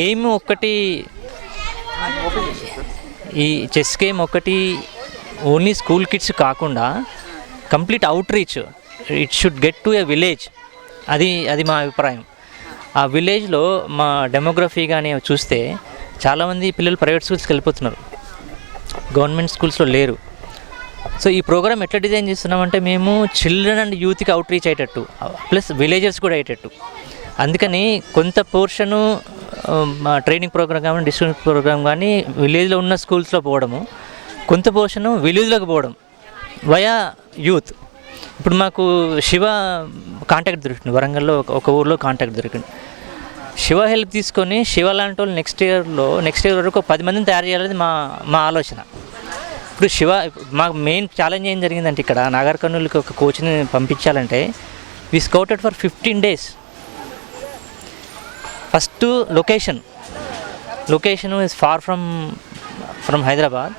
Aim ఒకటి, ఈ chess game ఒకటి ఓన్లీ స్కూల్ కిడ్స్ కాకుండా complete out reach, it should get to a village. అది మా అభిప్రాయం. ఆ విలేజ్లో మా డెమోగ్రఫీ కానీ చూస్తే చాలామంది పిల్లలు ప్రైవేట్ స్కూల్స్కి వెళ్ళిపోతున్నారు, గవర్నమెంట్ స్కూల్స్లో లేరు. సో ఈ ప్రోగ్రామ్ ఎట్లా డిజైన్ చేస్తున్నామంటే మేము చిల్డ్రన్ అండ్ యూత్కి అవుట్ రీచ్ అయ్యేటట్టు, ప్లస్ విలేజర్స్ కూడా అయ్యేటట్టు. అందుకని కొంత పోర్షను ట్రైనింగ్ ప్రోగ్రామ్ కానీ డిస్ట్రిక్ట్ ప్రోగ్రామ్ కానీ విలేజ్లో ఉన్న స్కూల్స్లో పోవడము, కొంత పోర్షను విలేజ్లోకి పోవడం వయా యూత్. ఇప్పుడు మాకు శివ కాంటాక్ట్ దొరికింది, వరంగల్లో ఒక ఊర్లో కాంటాక్ట్ దొరికింది. శివ హెల్ప్ తీసుకొని శివ లాంటి వాళ్ళు నెక్స్ట్ ఇయర్ వరకు 10 మందిని తయారు చేయాలనేది మా ఆలోచన. ఇప్పుడు శివ మాకు మెయిన్ ఛాలెంజ్ ఏం జరిగిందంటే, ఇక్కడ నాగర్ కర్నూలుకి ఒక కోచ్ని పంపించాలంటే we scouted for 15 days. First location is far from Hyderabad.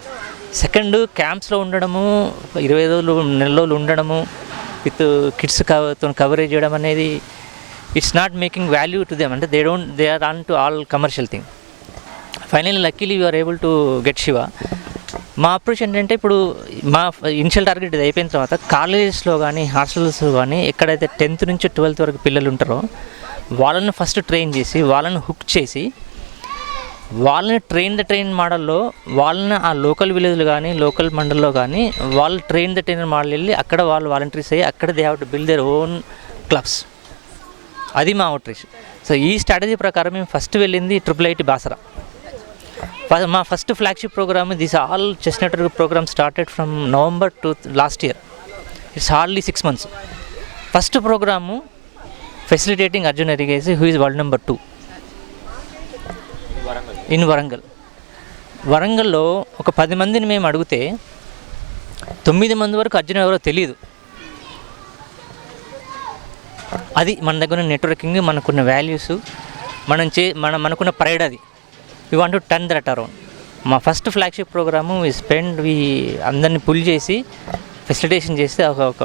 Second క్యాంప్స్లో ఉండడము, 20 రోజులు నెల రోజులు ఉండడము, విత్ కిడ్స్ కవరేజ్ చేయడం అనేది it's not making value to them. అంటే they are on to all commercial thing. Finally luckily you are able to get Shiva. మా అప్రోచ్ ఏంటంటే, ఇప్పుడు మా ఇనిషియల్ టార్గెట్ ఇది అయిపోయిన తర్వాత కాలేజెస్లో కానీ హాస్టల్స్లో కానీ ఎక్కడైతే 10th నుంచి 12th వరకు పిల్లలు ఉంటారో వాళ్ళని ఫస్ట్ ట్రైన్ చేసి, వాళ్ళని హుక్ చేసి, వాళ్ళని ట్రైన్ మోడల్లో వాళ్ళని ఆ లోకల్ విలేజ్లు కానీ లోకల్ మండల్లో కానీ వాళ్ళు ట్రైన్ మోడల్ వెళ్ళి అక్కడ వాళ్ళు వాలంటీర్స్ అయ్యి అక్కడ they have to build their own clubs. అది మా అవుట్రీచ్. సో ఈ స్ట్రాటజీ ప్రకారం మేము ఫస్ట్ వెళ్ళింది IIIT బాసరా. మా first flagship program this all chess network program started from November to last year. It's hardly 6 months. First program facilitating Arjun Erigaisi, who is world number 2 in వరంగల్లో ఒక 10 మందిని మేము అడిగితే 9 మంది వరకు అర్జున్ ఎవరో తెలియదు. అది మన దగ్గర నెట్వర్కింగ్, మనకున్న వాల్యూస్, మనకున్న ప్రైడ్. అది we want to turn that around. మా ఫస్ట్ ఫ్లాగ్షిప్ ప్రోగ్రాము వి అందరినీ పుల్ చేసి ఫెసిలిటేషన్ చేస్తే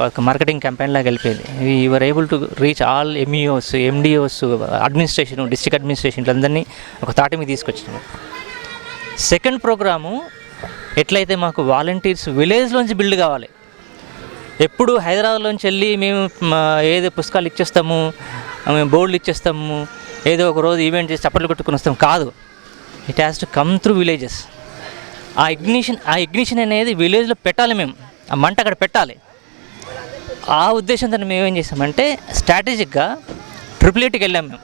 ఒక మార్కెటింగ్ క్యాంపెయిన్ లాగా వెళ్ళిపోయింది. Were able to reach all MEOs, MDOs, administration, district administration, అందరినీ ఒక తాటి మీద తీసుకొచ్చినాము. సెకండ్ ప్రోగ్రాము ఎట్లయితే మాకు వాలంటీర్స్ విలేజ్లోంచి బిల్డ్ కావాలి. ఎప్పుడు హైదరాబాద్లోంచి వెళ్ళి మేము ఏదో పుస్తకాలు ఇచ్చేస్తాము, మేము బోర్డులు ఇచ్చేస్తాము, ఏదో ఒక రోజు ఈవెంట్ చేసి చప్పట్లు కొట్టుకుని వస్తాం, కాదు. It has to come through villages. ఆ ఇగ్నిషన్ అనేది విలేజ్లో పెట్టాలి, మేము ఆ మంట అక్కడ పెట్టాలి. ఆ ఉద్దేశంతో మేము ఏం చేసామంటే స్ట్రాటజిక్గా IIITకి వెళ్ళాము. మేము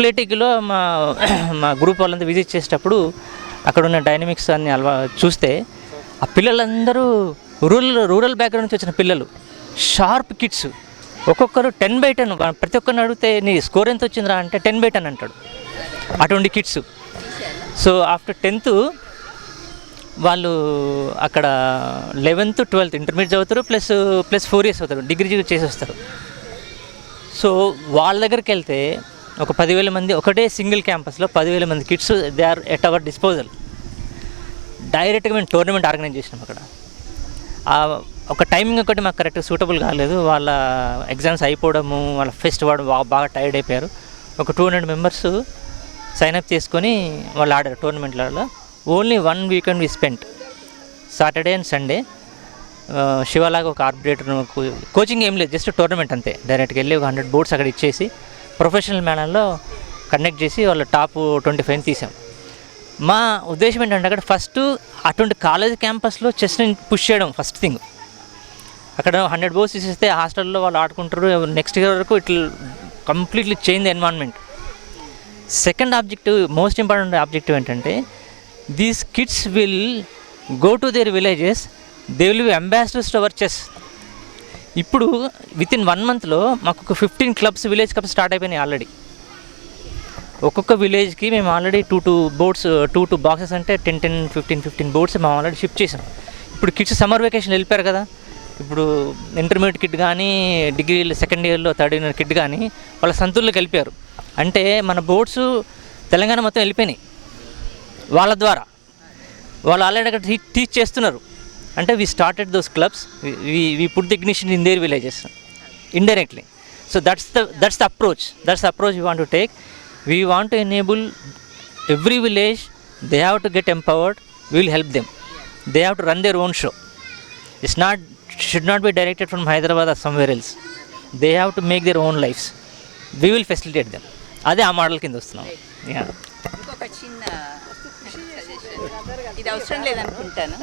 IIITలో మా గ్రూప్ వాళ్ళంతా విజిట్ చేసేటప్పుడు అక్కడ ఉన్న డైనమిక్స్ అన్ని చూస్తే ఆ పిల్లలందరూ రూరల్ బ్యాక్గ్రౌండ్ నుంచి వచ్చిన పిల్లలు, షార్ప్ కిడ్స్. ఒక్కొక్కరు 10/10. ప్రతి ఒక్కరిని అడిగితే నీ స్కోర్ ఎంత వచ్చిందిరా అంటే 10/10 అంటాడు. అటువంటి కిడ్స్. సో ఆఫ్టర్ 10th వాళ్ళు అక్కడ 11th, 12th ఇంటర్మీడియట్ చదువుతారు, ప్లస్ 4 years అవుతారు, డిగ్రీ చేసి వస్తారు. సో వాళ్ళ దగ్గరికి వెళ్తే ఒక 10,000 మంది, ఒకటే సింగిల్ క్యాంపస్లో 10,000 మంది kids, they are at our disposal. డైరెక్ట్గా మేము టోర్నమెంట్ ఆర్గనైజ్ చేసినాం అక్కడ. ఒక టైమింగ్ ఒకటి మాకు కరెక్ట్గా సూటబుల్ కాలేదు. వాళ్ళ ఎగ్జామ్స్ అయిపోవడము, వాళ్ళ ఫెస్ట్ వాడు బాగా టైర్డ్ అయిపోయారు. ఒక 200 members సైన్అప్ చేసుకొని వాళ్ళు ఆడారు టోర్నమెంట్లలో. Only 1 weekend we spent, Saturday and Sunday. శివలాగా ఒక ఆర్బిట్రేటర్, కోచింగ్ ఏం లేదు, జస్ట్ టోర్నమెంట్ అంతే. డైరెక్ట్గా వెళ్ళి ఒక 100 boards అక్కడ ఇచ్చేసి ప్రొఫెషనల్ మేనర్లో కండక్ట్ చేసి వాళ్ళ టాప్ 25 తీసాం. మా ఉద్దేశం ఏంటంటే అక్కడ ఫస్ట్ అటువంటి కాలేజ్ క్యాంపస్లో చెస్ని పుష్ చేయడం ఫస్ట్ థింగ్. అక్కడ 100 boards తీసేస్తే హాస్టల్లో వాళ్ళు ఆడుకుంటారు. నెక్స్ట్ ఇయర్ వరకు it will completely change the environment. Second objective, most important objective ఏంటంటే these kids will go to their villages, they will be ambassadors to our chess. ఇప్పుడు within 1 monthలో మాకు ఒక 15 clubs, విలేజ్ క్లబ్స్ స్టార్ట్ అయిపోయినాయి already. ఒక్కొక్క విలేజ్కి మేము already 2 boards, 2 boxes అంటే 10, 15 boards మేము ఆల్రెడీ షిఫ్ట్ చేసాం. ఇప్పుడు కిడ్స్ సమ్మర్ వెకేషన్ వెళ్ళిపోయారు కదా. ఇప్పుడు ఇంటర్మీడియట్ కిడ్ కానీ, డిగ్రీ సెకండ్ ఇయర్లో థర్డ్ ఇయర్ కిడ్ కానీ వాళ్ళ సంతూర్లోకి వెళ్ళిపోయారు. అంటే మన బోర్డ్స్ తెలంగాణ మొత్తం వెళ్ళిపోయినాయి వాళ్ళ ద్వారా. వాళ్ళు ఆల్రెడీ అక్కడ టీచ్ చేస్తున్నారు. అంటే we started those clubs, we put the ignition in there villages indirectly. So that's the approach we want to take. We want to enable every village, they have to get empowered, we will help them. They have to run their own show. It's not, should not be directed from Hyderabad or somewhere else. They have to make their own lives. We will facilitate them. అదే ఆ model కింద వస్తున్నాం. ఇంకొక చిన్న suggestion, ఇది అవసరం లేదనుకుంటాను.